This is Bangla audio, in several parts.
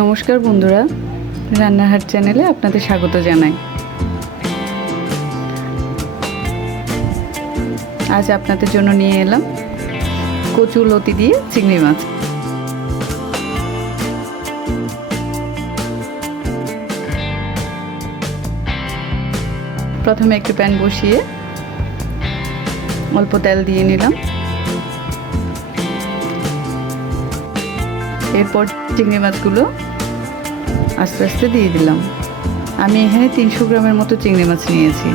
নমস্কার বন্ধুরা, রান্নাহাট চ্যানেলে আপনাদের স্বাগত জানাই। আজ আপনাদের জন্য নিয়ে এলাম কচু লতি দিয়ে চিংড়ি মাছ। প্রথমে একটি প্যান বসিয়ে অল্প তেল দিয়ে নিলাম। এরপর চিংড়ি মাছগুলো আস্তে আস্তে দিয়ে দিলাম। আমি এখানে তিনশো গ্রামের মতো চিংড়ি মাছ নিয়েছি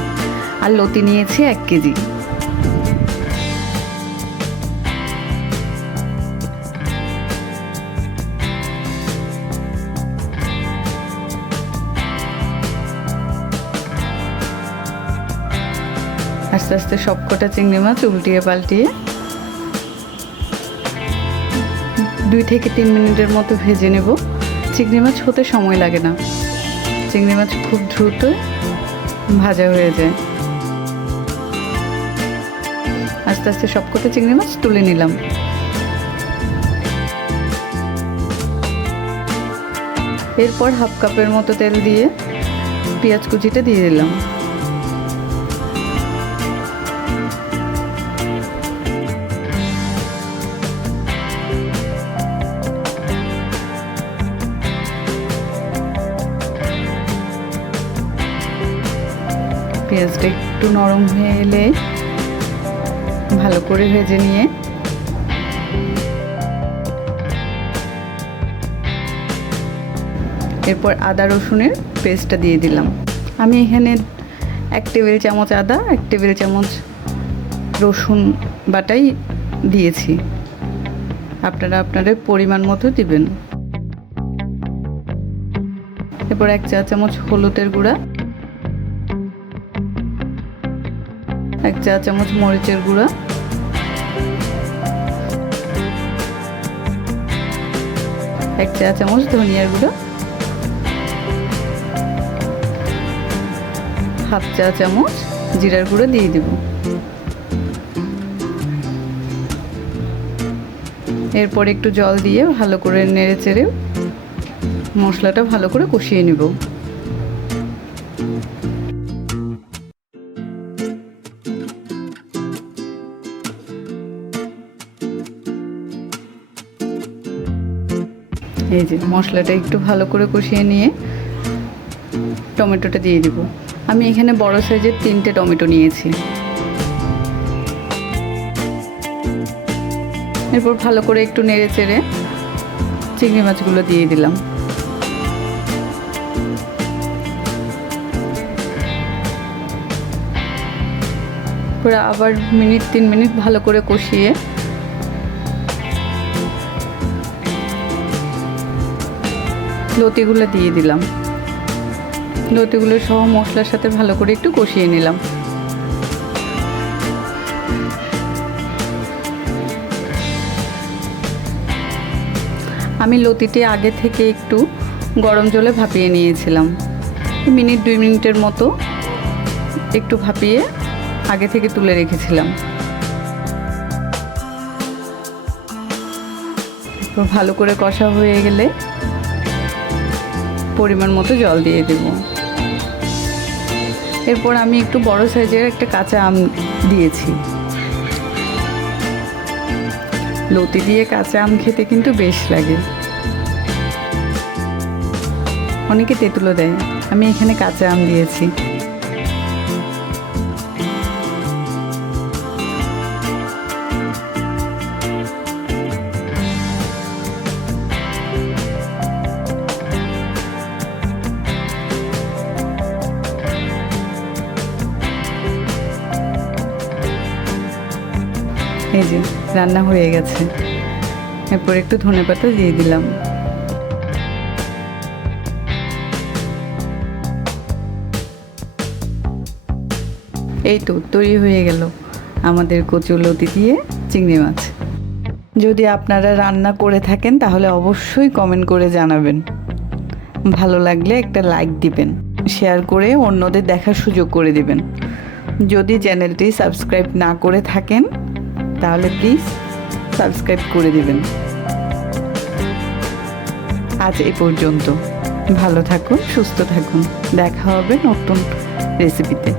আর লতি নিয়েছি এক কেজি। আস্তে আস্তে সবকটা চিংড়ি মাছ উল্টিয়ে পাল্টিয়ে দুই থেকে তিন মিনিটের মতো ভেজে নেব। চিংড়ি মাছ হতে সময় লাগে না। চিংড়ি মাছ খুব দ্রুত ভাজা হয়ে যায়। আস্তে আস্তে সবকটা চিংড়ি মাছ তুলে নিলাম। এরপর হাফ কাপের মতো তেল দিয়ে পেঁয়াজ কুচিটা দিয়ে দিলাম। পেঁয়াজটা একটু নরম হয়ে এলে ভালো করে ভেজে নিয়ে এরপর আদা রসুনের পেস্টটা দিয়ে দিলাম। আমি এখানে এক টেবিল চামচ আদা, এক টেবিল চামচ রসুন বাটাই দিয়েছি। আপনারা আপনাদের পরিমাণ মতো দিবেন। এরপর এক চা চামচ হলুদের গুঁড়া। এক চা চামচ মরিচের গুঁড়া। এক চা চামচ ধনিয়ার গুঁড়া। হাফ চা চামচ জিরার গুঁড়ো দিয়ে দেব। এরপর একটু জল দিয়ে ভালো করে নেড়ে চেড়ে মশলাটা ভালো করে কষিয়ে নেব। এই যে মশলাটা একটু ভালো করে কষিয়ে নিয়ে টমেটোটা দিয়ে দিব। আমি এখানে বড় সাইজের তিনটে টমেটো নিয়েছি। এরপর ভালো করে একটু নেড়ে চেড়ে চিংড়ি মাছগুলো দিয়ে দিলাম। আবার মিনিট, তিন মিনিট ভালো করে কষিয়ে লতিগুলো দিয়ে দিলাম। লতিগুলো সহ মশলার সাথে ভালো করে একটু কষিয়ে নিলাম। আমি লতিটি আগে থেকে একটু গরম জলে ভাপিয়ে নিয়েছিলাম। মিনিট দুই মিনিটের মতো একটু ভাপিয়ে আগে থেকে তুলে রেখেছিলাম। ভালো করে কষা হয়ে গেলে পরিমাণ মতো জল দিয়ে দেব। এরপর আমি একটু বড় সাইজের একটা কাঁচা আম দিয়েছি। লতি দিয়ে কাঁচা আম খেতে কিন্তু বেশ লাগে। অনেকে তেঁতুলো দেয়। আমি এখানে কাঁচা আম দিয়েছি। এই যে, রান্না হয়ে গেছে। এরপর একটু ধনে পাতা দিয়ে দিলাম। এই তো, তৈরি হয়ে গেল আমাদের কচুলতি দিয়ে চিংড়ি মাছ। যদি আপনারা রান্না করে থাকেন, তাহলে অবশ্যই কমেন্ট করে জানাবেন। ভালো লাগলে একটা লাইক দিবেন শেয়ার করে অন্যদের দেখার সুযোগ করে দিবেন। যদি চ্যানেলটি সাবস্ক্রাইব না করে থাকেন তাহলে প্লিজ সাবস্ক্রাইব করে দেবেন। আজ এ পর্যন্ত। ভালো থাকুন, সুস্থ থাকুন। দেখা হবে নতুন রেসিপিতে